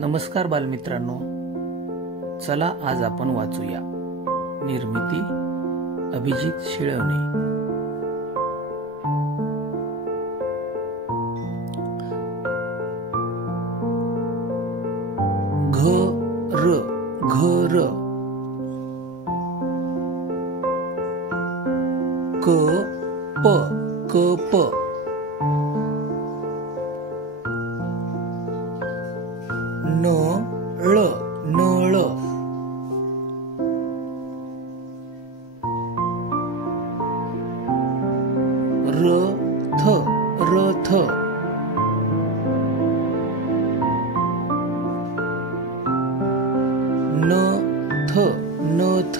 नमस्कार बालमित्रांनो, चला आज आपण वाचूया. निर्मिती अभिजित शिळवणे. घर घर, कप कप, नळ नळ, रथ रथ, नथ नथ,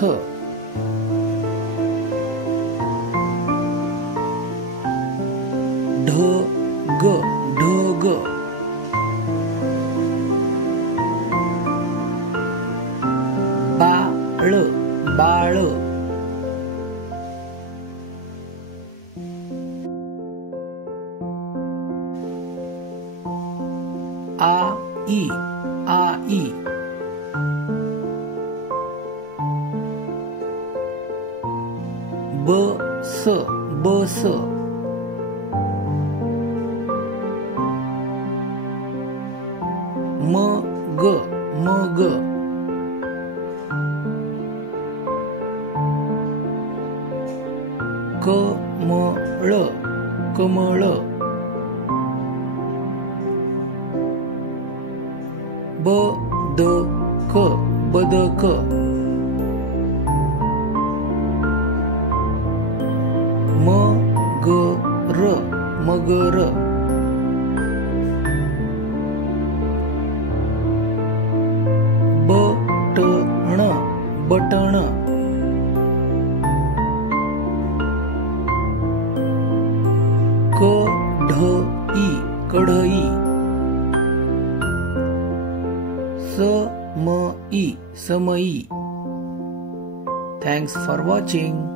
ढग ढग, बाळ बाळ, आई आई, बस बस, मग मग, कमळ कमळ, बदक बदक, मगर मगर, बटण बटण, कढई कढई, समई समई. Thanks for watching.